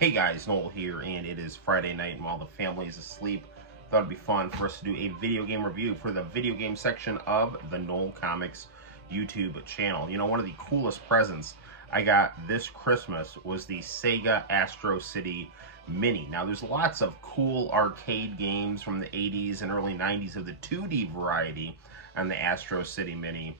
Hey guys, Noel here, and it is Friday night and while the family is asleep, thought it'd be fun for us to do a video game review for the video game section of the Noel Comics YouTube channel. You know, one of the coolest presents I got this Christmas was the Sega Astro City Mini. Now, there's lots of cool arcade games from the 80s and early 90s of the 2D variety on the Astro City Mini,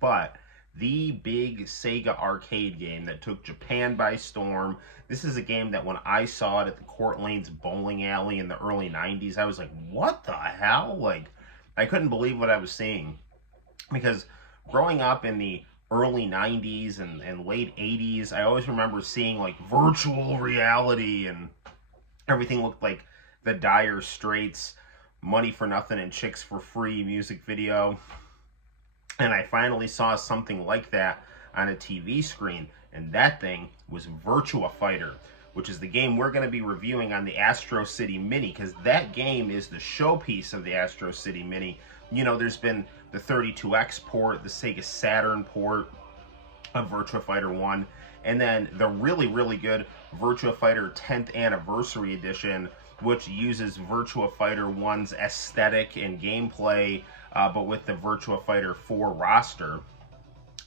but the big Sega arcade game that took Japan by storm. This is a game that when I saw it at the Court Lanes bowling alley in the early 90s, I was like, what the hell? Like, I couldn't believe what I was seeing. Because growing up in the early 90s and late 80s, I always remember seeing like virtual reality and everything looked like the Dire Straits, Money for Nothing and Chicks for Free music video. And I finally saw something like that on a TV screen, and that thing was Virtua Fighter, which is the game we're going to be reviewing on the Astro City Mini, because that game is the showpiece of the Astro City Mini. You know, there's been the 32X port, the Sega Saturn port of Virtua Fighter 1, and then the really, really good Virtua Fighter 10th Anniversary Edition, which uses Virtua Fighter 1's aesthetic and gameplay, but with the Virtua Fighter 4 roster.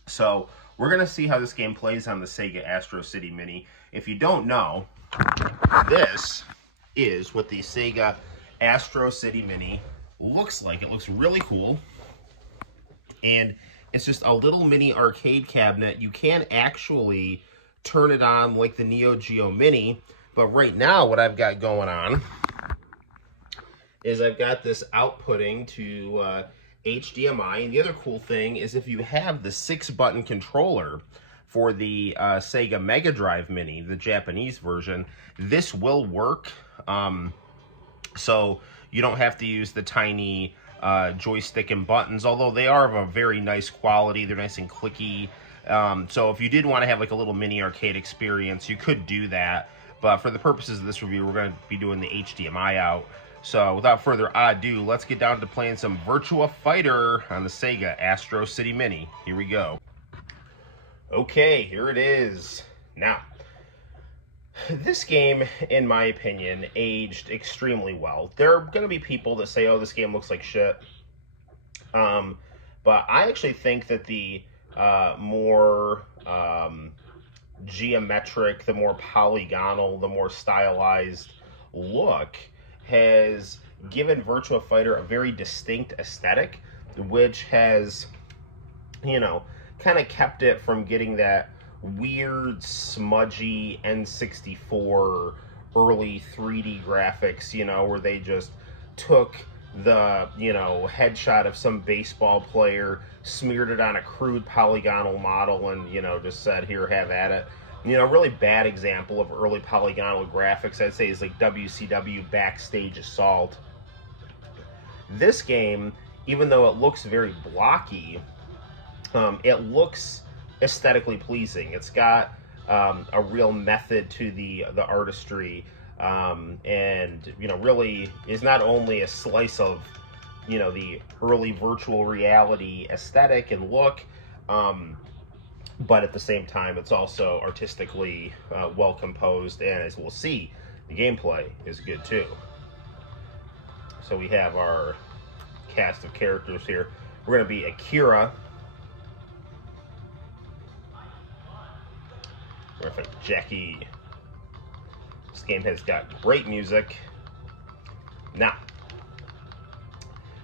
So we're going to see how this game plays on the Sega Astro City Mini. If you don't know, this is what the Sega Astro City Mini looks like. It looks really cool. And it's just a little mini arcade cabinet. You can actually turn it on like the Neo Geo Mini. But right now, what I've got going on is I've got this outputting to HDMI. And the other cool thing is if you have the 6-button controller for the Sega Mega Drive Mini, the Japanese version, this will work. So you don't have to use the tiny joystick and buttons, although they are of a very nice quality. They're nice and clicky. So if you did want to have like a little mini arcade experience, you could do that. But for the purposes of this review, we're going to be doing the HDMI out. So without further ado, let's get down to playing some Virtua Fighter on the Sega Astro City Mini. Here we go. Okay, here it is. Now, this game, in my opinion, aged extremely well. There are going to be people that say, oh, this game looks like shit. But I actually think that the more geometric, the more polygonal, the more stylized look has given Virtua Fighter a very distinct aesthetic, which has, you know, kind of kept it from getting that weird, smudgy N64 early 3D graphics, you know, where they just took the, you know, headshot of some baseball player, smeared it on a crude polygonal model, and, you know, just said, here, have at it. You know, a really bad example of early polygonal graphics, I'd say, is like WCW Backstage Assault. This game, even though it looks very blocky, it looks aesthetically pleasing. It's got a real method to the artistry, and, you know, really is not only a slice of, you know, the early virtual reality aesthetic and look, but at the same time, it's also artistically well composed, and as we'll see, the gameplay is good too. So we have our cast of characters here. We're going to be Akira. We're going to Jackie. This game has got great music. Now,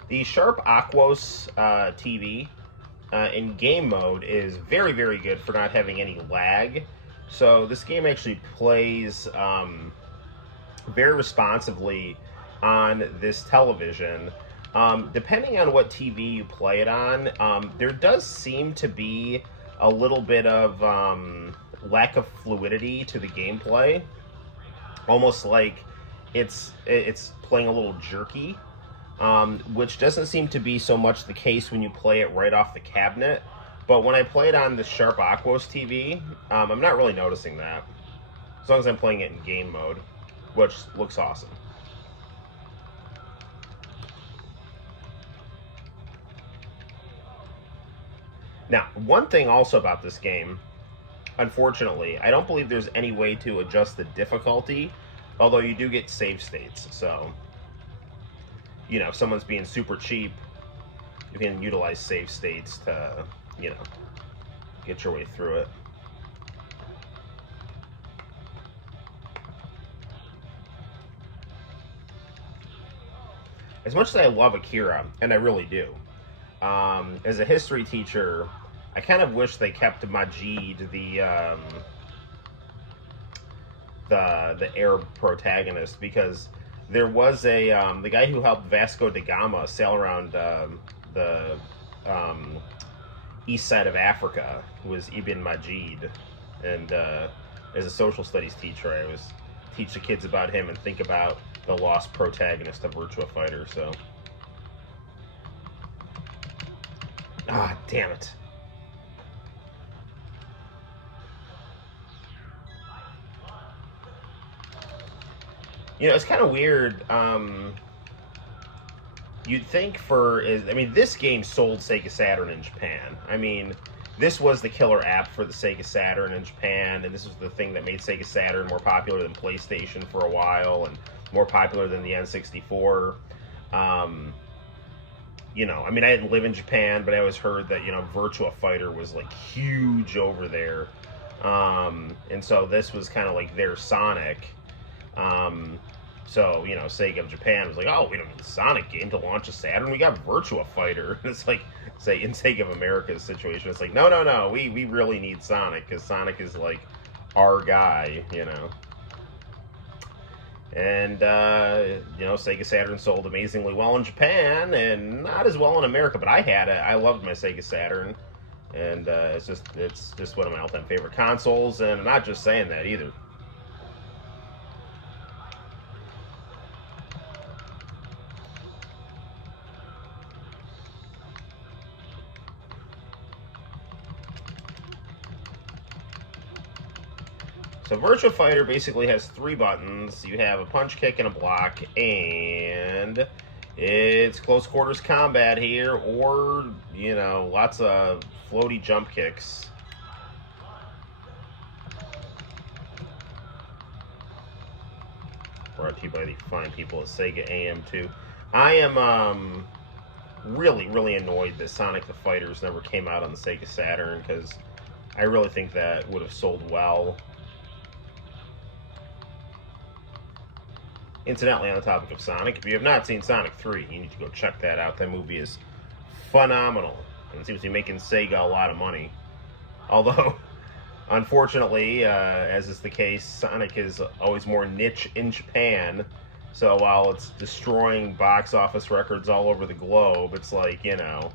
the Sharp Aquos TV in game mode is very, very good for not having any lag. So this game actually plays very responsively on this television. Depending on what TV you play it on, there does seem to be a little bit of lack of fluidity to the gameplay. Almost like it's playing a little jerky. Which doesn't seem to be so much the case when you play it right off the cabinet. But when I play it on the Sharp Aquos TV, I'm not really noticing that. As long as I'm playing it in game mode, which looks awesome. Now, one thing also about this game unfortunately. I don't believe there's any way to adjust the difficulty, although you do get save states. So, you know, if someone's being super cheap, you can utilize save states to, you know, get your way through it. As much as I love Akira, and I really do, as a history teacher, I kind of wish they kept Majid, the Arab protagonist, because there was a the guy who helped Vasco da Gama sail around the east side of Africa was Ibn Majid, and as a social studies teacher, I always teach the kids about him and think about the lost protagonist of Virtua Fighter. So, damn it. You know, it's kind of weird. You'd think I mean, this game sold Sega Saturn in Japan. I mean, this was the killer app for the Sega Saturn in Japan, and this was the thing that made Sega Saturn more popular than PlayStation for a while, and more popular than the N64. You know, I mean, I didn't live in Japan, but I always heard that, you know, Virtua Fighter was, like, huge over there. And so this was kind of like their Sonic. So, you know, Sega of Japan was like, oh, we don't need a Sonic game to launch a Saturn. We got Virtua Fighter. And it's like, say, in Sega of America's situation, it's like, no, we really need Sonic, because Sonic is, like, our guy, you know. And, you know, Sega Saturn sold amazingly well in Japan, and not as well in America, but I loved my Sega Saturn. And, it's just one of my all-time favorite consoles, and I'm not just saying that either. So Virtua Fighter basically has 3 buttons. You have a punch, kick, and a block, and it's close quarters combat here, or, you know, lots of floaty jump kicks. Brought to you by the fine people at Sega AM2. I am really, really annoyed that Sonic the Fighters never came out on the Sega Saturn, because I really think that would have sold well. Incidentally, on the topic of Sonic, if you have not seen Sonic 3, you need to go check that out. That movie is phenomenal, and seems to be making Sega a lot of money. Although, unfortunately, as is the case, Sonic is always more niche in Japan. So while it's destroying box office records all over the globe, it's like, you know,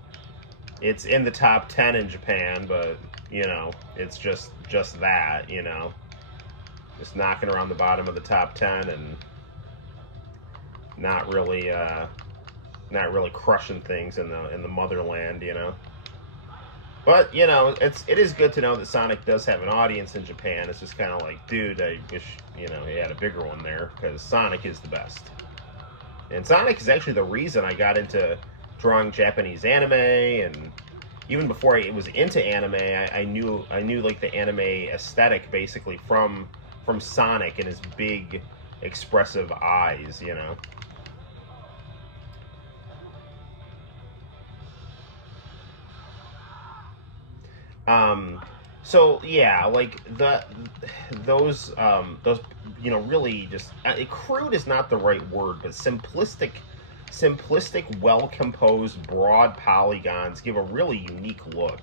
it's in the top 10 in Japan, but, you know, it's just that, you know. Just knocking around the bottom of the top 10 and not really crushing things in the motherland, you know. But, you know, it is good to know that Sonic does have an audience in Japan. It's just kind of like, dude, I wish, you know, he had a bigger one there, because Sonic is the best. And Sonic is actually the reason I got into drawing Japanese anime, and even before I was into anime, I knew like the anime aesthetic basically from Sonic and his big expressive eyes, you know. So yeah, like those you know, really just crude is not the right word, but simplistic, well composed, broad polygons give a really unique look.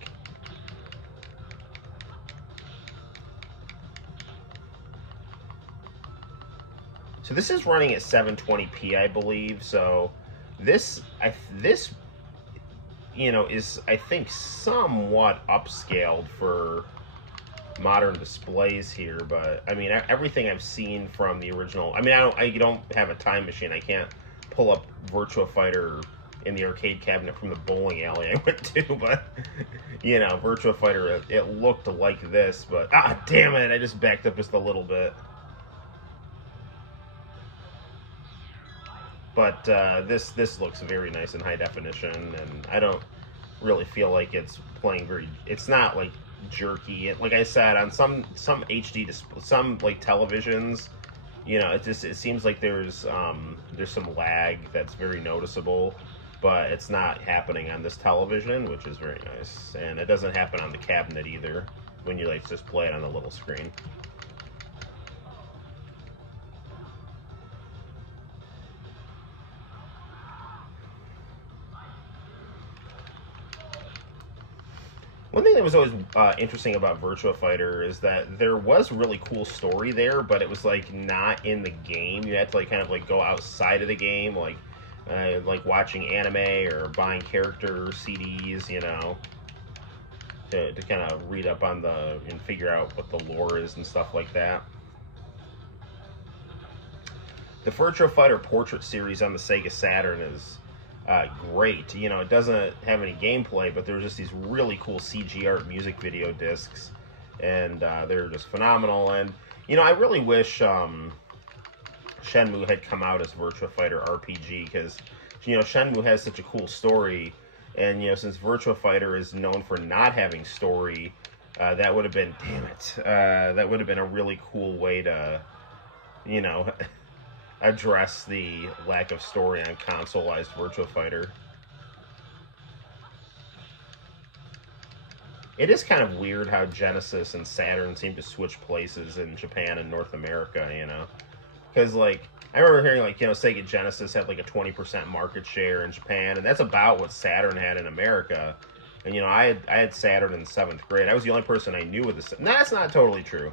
So this is running at 720p, I believe. So this you know, is, I think, somewhat upscaled for modern displays here, but I mean, everything I've seen from the original, I mean, I don't have a time machine. I can't pull up Virtua Fighter in the arcade cabinet from the bowling alley I went to, but, you know, Virtua Fighter, it looked like this, but, damn it, I just backed up just a little bit. But this looks very nice in high definition, and I don't really feel like it's playing it's not like jerky. Like I said, on some HD some like televisions, you know, it seems like there's some lag that's very noticeable, but it's not happening on this television, which is very nice. And it doesn't happen on the cabinet either when you like just play it on a little screen. One thing that was always interesting about Virtua Fighter is that there was really cool story there, but it was like not in the game. You had to like kind of like go outside of the game, like watching anime or buying character CDs, you know, to kind of read up on and figure out what the lore is and stuff like that. The Virtua Fighter Portrait series on the Sega Saturn is great. You know, it doesn't have any gameplay, but there's just these really cool CG art music video discs, and they're just phenomenal. And you know, I really wish Shenmue had come out as Virtua Fighter RPG, because you know, Shenmue has such a cool story, and you know, since Virtua Fighter is known for not having story, that would have been, damn it, that would have been a really cool way to, you know, address the lack of story on consoleized Virtua Fighter. It is kind of weird how Genesis and Saturn seem to switch places in Japan and North America, you know? Because, like, I remember hearing, like, you know, Sega Genesis had, like, a 20% market share in Japan, and that's about what Saturn had in America. And, you know, I had Saturn in 7th grade. I was the only person I knew with the... No, that's not totally true.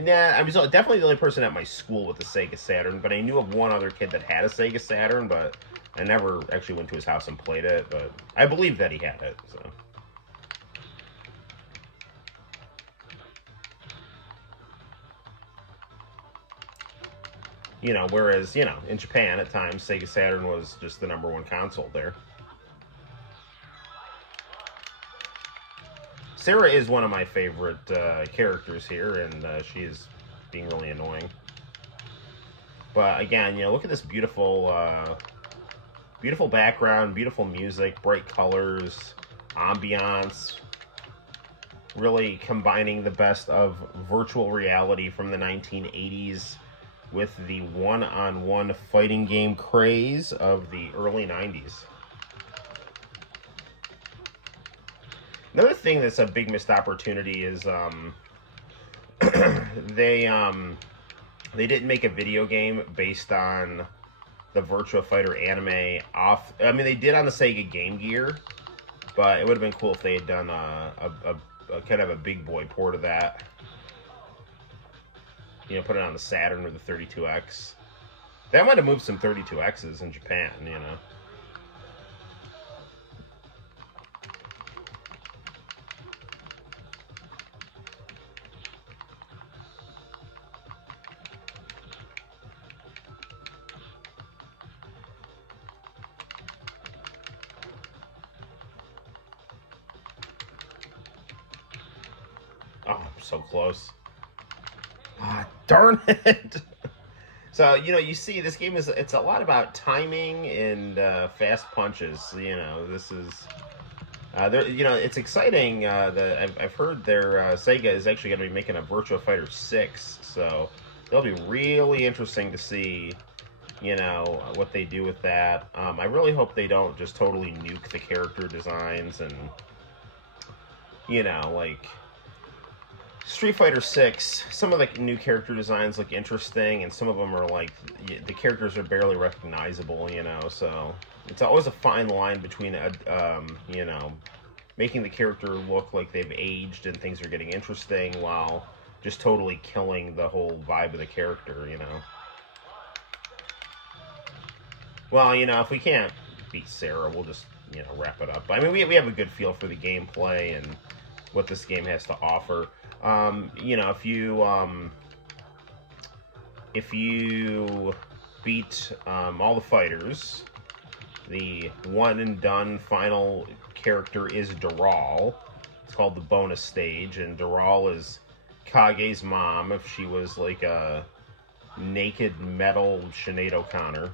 Nah, I was definitely the only person at my school with the Sega Saturn, but I knew of one other kid that had a Sega Saturn, but I never actually went to his house and played it, but I believe that he had it, so. You know, whereas, you know, in Japan at times, Sega Saturn was just the #1 console there. Sarah is one of my favorite characters here, and she is being really annoying. But again, you know, look at this beautiful, beautiful background, beautiful music, bright colors, ambiance. Really combining the best of virtual reality from the 1980s with the one-on-one fighting game craze of the early 90s. Another thing that's a big missed opportunity is they didn't make a video game based on the Virtua Fighter anime off. I mean, they did on the Sega Game Gear, but it would have been cool if they had done a kind of a big boy port of that. You know, put it on the Saturn or the 32X. That might have moved some 32Xs in Japan, you know. Oh, so close. Ah, darn it. So, you know, you see, this game it's a lot about timing and fast punches. You know, this is, you know, it's exciting that I've heard Sega is actually going to be making a Virtua Fighter 6. So, it'll be really interesting to see, you know, what they do with that. I really hope they don't just totally nuke the character designs and, you know, like... Street Fighter 6, some of the new character designs look interesting, and some of them are like, the characters are barely recognizable, you know, so it's always a fine line between, you know, making the character look like they've aged and things are getting interesting while just totally killing the whole vibe of the character, you know. Well, you know, if we can't beat Sarah, we'll just, you know, wrap it up. I mean, we have a good feel for the gameplay and what this game has to offer. You know, if you beat all the fighters, the one and done final character is Doral. It's called the bonus stage, and Doral is Kage's mom if she was like a naked metal Sinead O'Connor.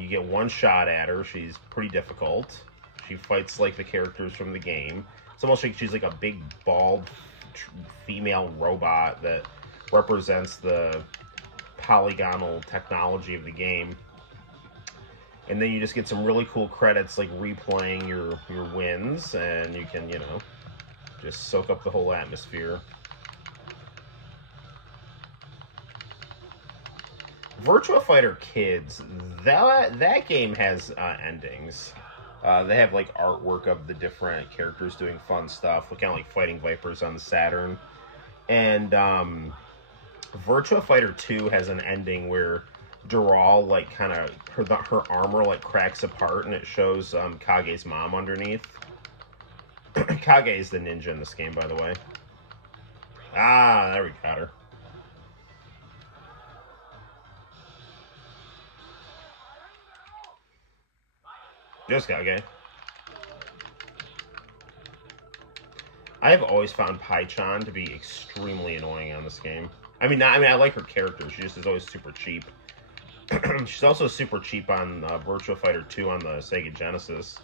You get one shot at her. She's pretty difficult. She fights like the characters from the game. It's almost like she's like a big, bald female robot that represents the polygonal technology of the game. And then you just get some really cool credits, like replaying your wins, and you can, you know, just soak up the whole atmosphere. Virtua Fighter Kids, that game has endings. They have like artwork of the different characters doing fun stuff, kind of like Fighting Vipers on the Saturn. And Virtua Fighter 2 has an ending where Dural, like, kind of, her armor, like, cracks apart, and it shows Kage's mom underneath. Kage is the ninja in this game, by the way. Ah, there we got her. Just Kage. I have always found Pai-chan to be extremely annoying on this game. I mean, I like her character. She just is always super cheap. She's also super cheap on Virtua Fighter 2 on the Sega Genesis.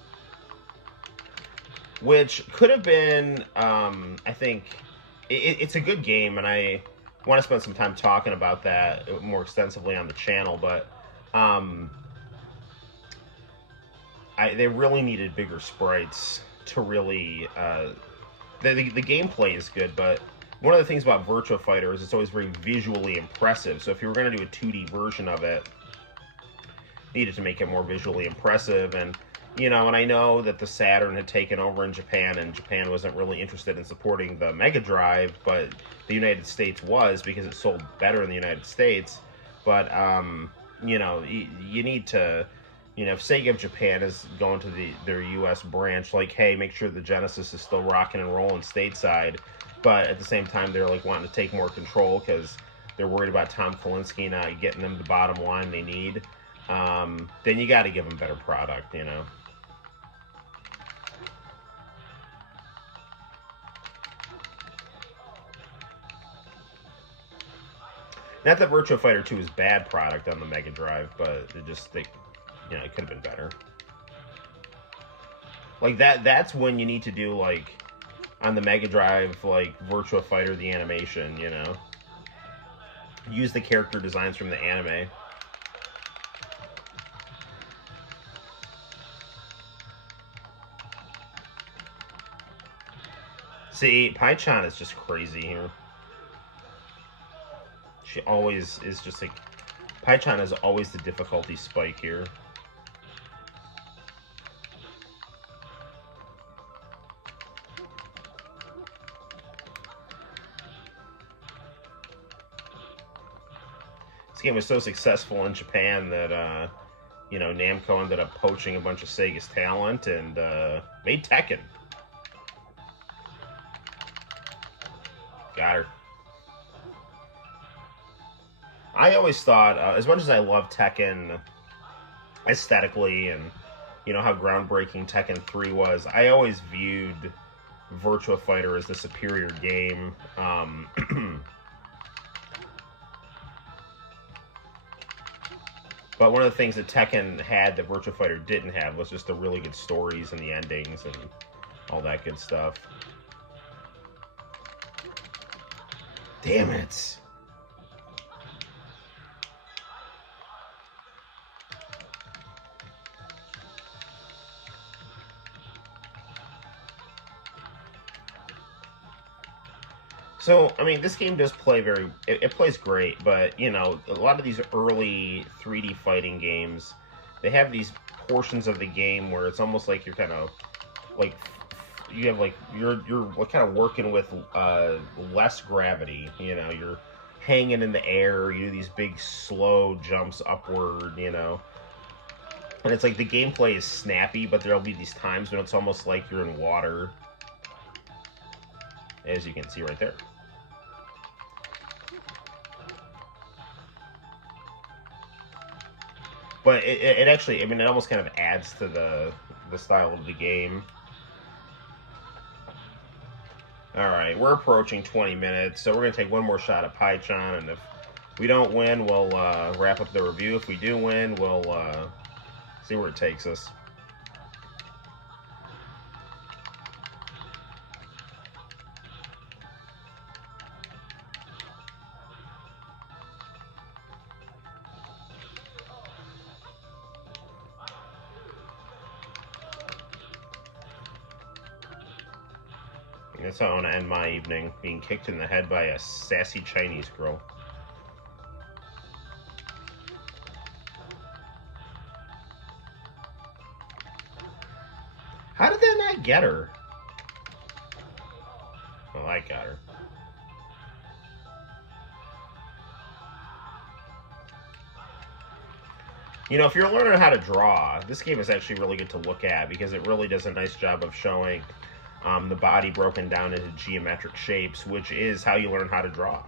Which could have been, I think, it's a good game, and I want to spend some time talking about that more extensively on the channel, but they really needed bigger sprites to really... The gameplay is good, but one of the things about Virtua Fighter is it's always very visually impressive. So if you were going to do a 2D version of it, you needed to make it more visually impressive. And, you know, and I know that the Saturn had taken over in Japan, and Japan wasn't really interested in supporting the Mega Drive, but the United States was, because it sold better in the United States. But, you know, you need to... You know, if Sega of Japan is going to their U.S. branch, like, hey, make sure the Genesis is still rocking and rolling stateside, but at the same time, they're, like, wanting to take more control because they're worried about Tom Kalinske not getting them the bottom line they need, then you got to give them better product, you know? Not that Virtua Fighter 2 is bad product on the Mega Drive, but it just... You know, it could have been better. Like, that's when you need to do, like, on the Mega Drive, like, Virtua Fighter, the animation, you know? Use the character designs from the anime. See, Pai-chan is just crazy here. She always is just, like... Pai-chan is always the difficulty spike here. This game was so successful in Japan that, you know, Namco ended up poaching a bunch of Sega's talent and made Tekken. Got her. I always thought, as much as I love Tekken aesthetically and, you know, how groundbreaking Tekken 3 was, I always viewed Virtua Fighter as the superior game. But one of the things that Tekken had that Virtua Fighter didn't have was just the really good stories and the endings and all that good stuff. Damn it! So, I mean, this game does play it plays great, but, you know, a lot of these early 3D fighting games, they have these portions of the game where it's almost like you're kind of, like, you have, like, you're kind of working with less gravity, you know, you're hanging in the air, you do these big slow jumps upward, you know, and it's like the gameplay is snappy, but there'll be these times when it's almost like you're in water, as you can see right there. But it actually, I mean, it almost kind of adds to the style of the game. Alright, we're approaching 20 minutes, so we're going to take one more shot at Pai-chan, and if we don't win, we'll wrap up the review. If we do win, we'll see where it takes us. That's how I want to end my evening, being kicked in the head by a sassy Chinese girl. How did that not get her? Well, I got her. You know, if you're learning how to draw, this game is actually really good to look at because it really does a nice job of showing the body broken down into geometric shapes, which is how you learn how to draw.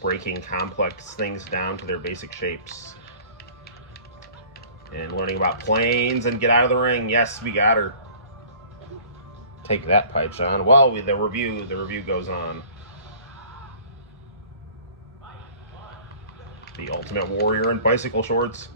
Breaking complex things down to their basic shapes. And learning about planes and get out of the ring. Yes, we got her. Take that, Pychon. Well, the review goes on. The Ultimate Warrior in bicycle shorts.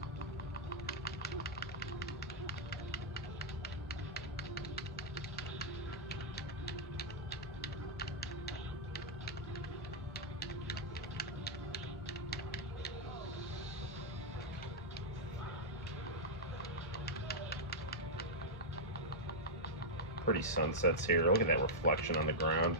Pretty sunsets here. Look at that reflection on the ground.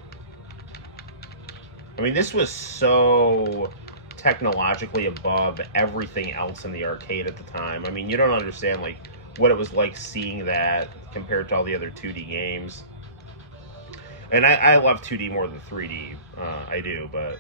I mean, this was so technologically above everything else in the arcade at the time. I mean, you don't understand like what it was like seeing that compared to all the other 2D games. And I love 2D more than 3D. I do, but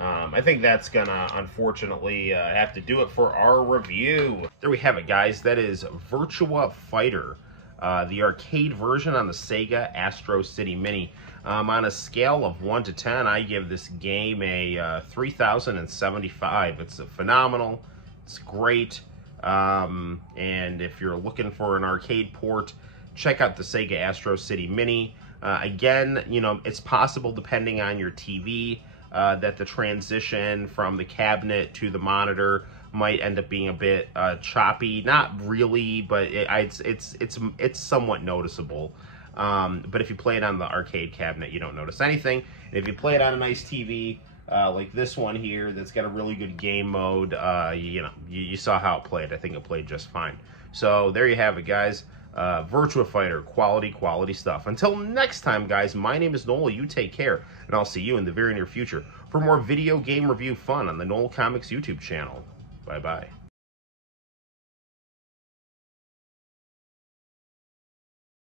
I think that's gonna unfortunately have to do it for our review. There we have it, guys. That is Virtua Fighter, the arcade version on the Sega Astro City Mini. On a scale of 1 to 10, I give this game a 3,075. It's phenomenal. It's great. And if you're looking for an arcade port, check out the Sega Astro City Mini. Again, you know, it's possible, depending on your TV, that the transition from the cabinet to the monitor might end up being a bit choppy. Not really, but it's somewhat noticeable. But if you play it on the arcade cabinet, you don't notice anything. And if you play it on a nice TV, like this one here, that's got a really good game mode, you know, you saw how it played. I think it played just fine. So there you have it, guys. Virtua Fighter, quality stuff. Until next time, guys, my name is Noel. You take care, and I'll see you in the very near future for more video game review fun on the Noel Comics YouTube channel. Bye-bye.